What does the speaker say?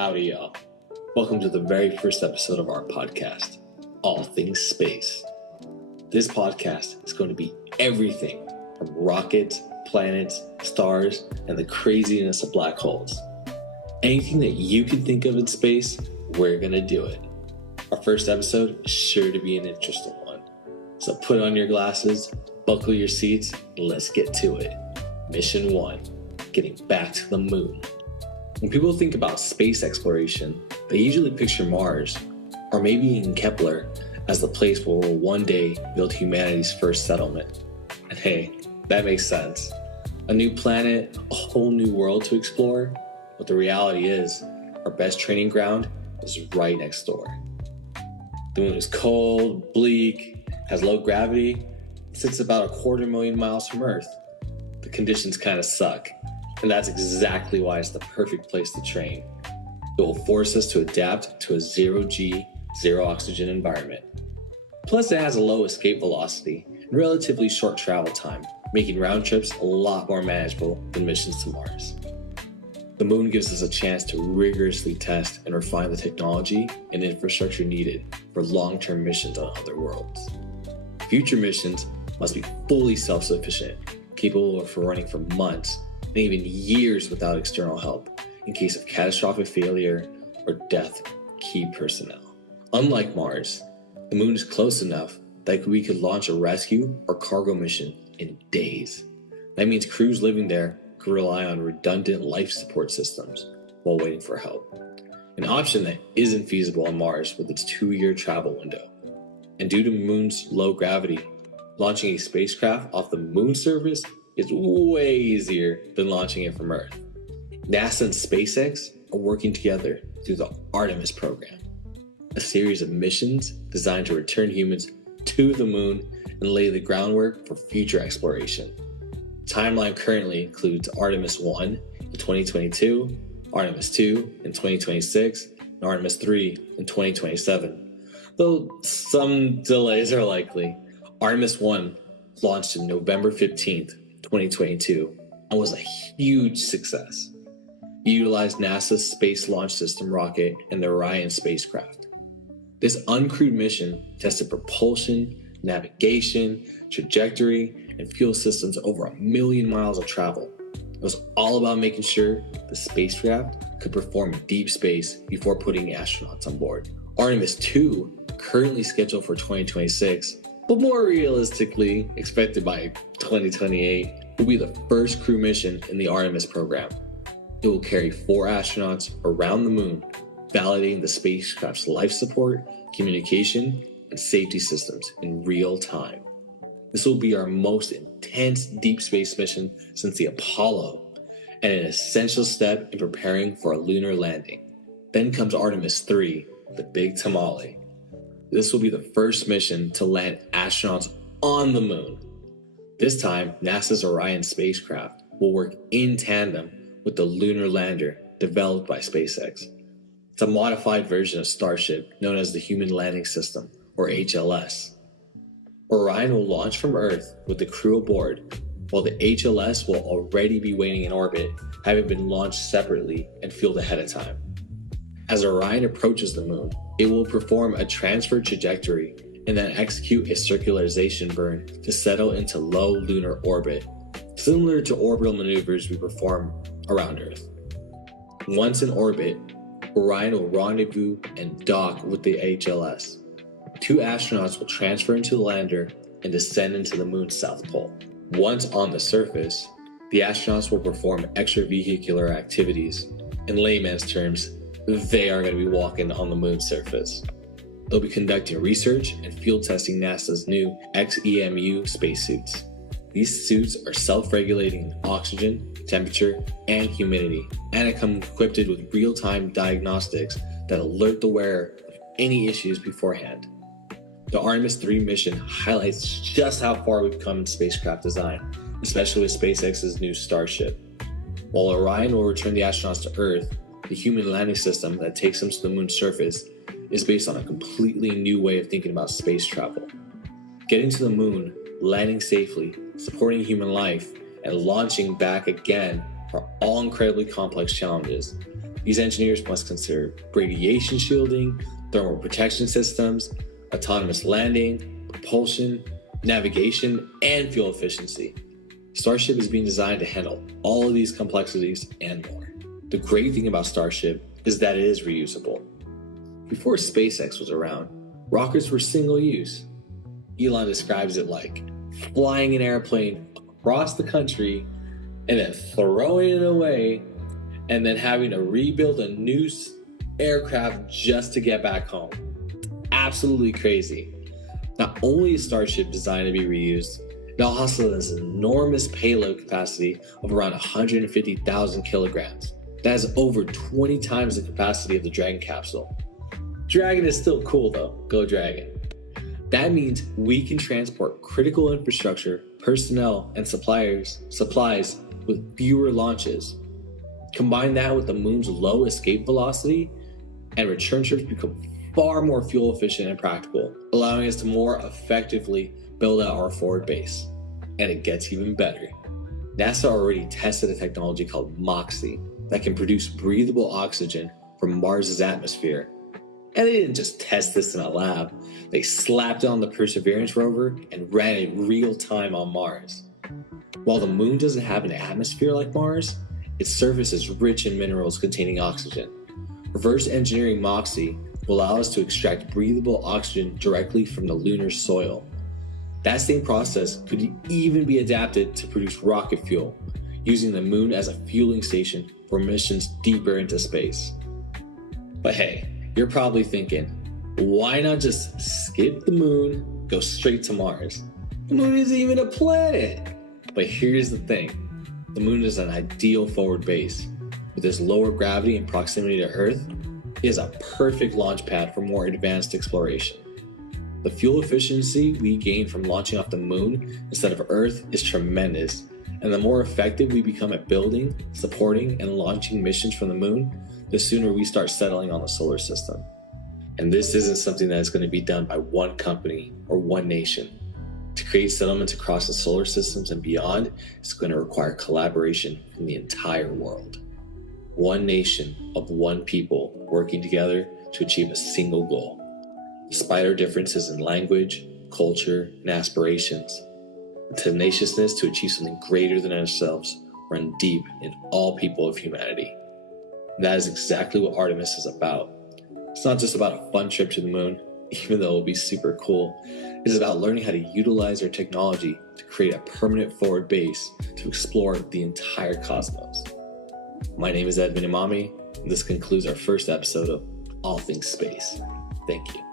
Howdy, y'all. Welcome to the very first episode of our podcast, All Things Space. This podcast is going to be everything from rockets, planets, stars, and the craziness of black holes. Anything that you can think of in space, we're going to do it. Our first episode is sure to be an interesting one. So put on your glasses, buckle your seats, and let's get to it. Mission 1, getting back to the moon. When people think about space exploration, they usually picture Mars, or maybe even Kepler, as the place where we'll one day build humanity's first settlement. And hey, that makes sense. A new planet, a whole new world to explore, but the reality is, our best training ground is right next door. The moon is cold, bleak, has low gravity, and sits about 250,000 miles from Earth. The conditions kind of suck. And that's exactly why it's the perfect place to train. It will force us to adapt to a zero-G, zero-oxygen environment. Plus, it has a low escape velocity and relatively short travel time, making round trips a lot more manageable than missions to Mars. The moon gives us a chance to rigorously test and refine the technology and infrastructure needed for long-term missions on other worlds. Future missions must be fully self-sufficient, capable of running for months and even years without external help in case of catastrophic failure or death of key personnel. Unlike Mars, the moon is close enough that we could launch a rescue or cargo mission in days. That means crews living there could rely on redundant life support systems while waiting for help. An option that isn't feasible on Mars with its 2-year travel window. And due to the moon's low gravity, launching a spacecraft off the moon surface is way easier than launching it from Earth. NASA and SpaceX are working together through the Artemis program, a series of missions designed to return humans to the moon and lay the groundwork for future exploration. The timeline currently includes Artemis 1 in 2022, Artemis 2 in 2026, and Artemis 3 in 2027, though some delays are likely. Artemis 1 launched on November 15th, 2022, and was a huge success. It utilized NASA's Space Launch System rocket and the Orion spacecraft. This uncrewed mission tested propulsion, navigation, trajectory, and fuel systems over 1 million miles of travel. It was all about making sure the spacecraft could perform in deep space before putting astronauts on board. Artemis 2, currently scheduled for 2026, but more realistically expected by 2028, will be the first crew mission in the Artemis program. It will carry 4 astronauts around the moon, validating the spacecraft's life support, communication, and safety systems in real time. This will be our most intense deep space mission since the Apollo, and an essential step in preparing for a lunar landing. Then comes Artemis 3, the big tamale. This will be the first mission to land astronauts on the moon. This time, NASA's Orion spacecraft will work in tandem with the lunar lander developed by SpaceX. It's a modified version of Starship known as the Human Landing System, or HLS. Orion will launch from Earth with the crew aboard, while the HLS will already be waiting in orbit, having been launched separately and fueled ahead of time. As Orion approaches the moon, it will perform a transfer trajectory and then execute a circularization burn to settle into low lunar orbit, similar to orbital maneuvers we perform around Earth. Once in orbit, Orion will rendezvous and dock with the HLS. 2 astronauts will transfer into the lander and descend into the moon's south pole. Once on the surface, the astronauts will perform extravehicular activities. In layman's terms, they are going to be walking on the moon's surface. They'll be conducting research and field testing NASA's new XEMU spacesuits. These suits are self-regulating in oxygen, temperature, and humidity, and come equipped with real-time diagnostics that alert the wearer of any issues beforehand. The Artemis 3 mission highlights just how far we've come in spacecraft design, especially with SpaceX's new Starship. While Orion will return the astronauts to Earth, the human landing system that takes them to the moon's surface is based on a completely new way of thinking about space travel. Getting to the moon, landing safely, supporting human life, and launching back again are all incredibly complex challenges These engineers must consider radiation shielding, thermal protection systems, autonomous landing, propulsion, navigation, and fuel efficiency. Starship is being designed to handle all of these complexities and more. The great thing about Starship is that it is reusable. Before SpaceX was around, rockets were single-use. Elon describes it like flying an airplane across the country and then throwing it away and then having to rebuild a new aircraft just to get back home. Absolutely crazy. Not only is Starship designed to be reused, it also has an enormous payload capacity of around 150,000 kilograms. That is over 20 times the capacity of the Dragon capsule. Dragon is still cool though, go Dragon. That means we can transport critical infrastructure, personnel, and supplies with fewer launches. Combine that with the moon's low escape velocity, and return trips become far more fuel efficient and practical, allowing us to more effectively build out our forward base. And it gets even better. NASA already tested a technology called MOXIE that can produce breathable oxygen from Mars's atmosphere. And they didn't just test this in a lab, they slapped it on the Perseverance rover and ran it real time on Mars. While the moon doesn't have an atmosphere like Mars, its surface is rich in minerals containing oxygen. Reverse engineering MOXIE will allow us to extract breathable oxygen directly from the lunar soil. That same process could even be adapted to produce rocket fuel, using the moon as a fueling station for missions deeper into space. But hey, you're probably thinking, why not just skip the moon, go straight to Mars? The moon isn't even a planet. But here's the thing, the moon is an ideal forward base. With its lower gravity and proximity to Earth, it is a perfect launch pad for more advanced exploration. The fuel efficiency we gain from launching off the moon instead of Earth is tremendous, and the more effective we become at building, supporting, and launching missions from the moon, the sooner we start settling on the solar system. And this isn't something that is going to be done by one company or one nation. To create settlements across the solar systems and beyond, it's going to require collaboration from the entire world. One nation of one people working together to achieve a single goal. Despite our differences in language, culture, and aspirations, the tenaciousness to achieve something greater than ourselves run deep in all people of humanity. And that is exactly what Artemis is about. It's not just about a fun trip to the moon, even though it'll be super cool. It is about learning how to utilize our technology to create a permanent forward base to explore the entire cosmos. My name is Edmond Emami, and this concludes our first episode of All Things Space. Thank you.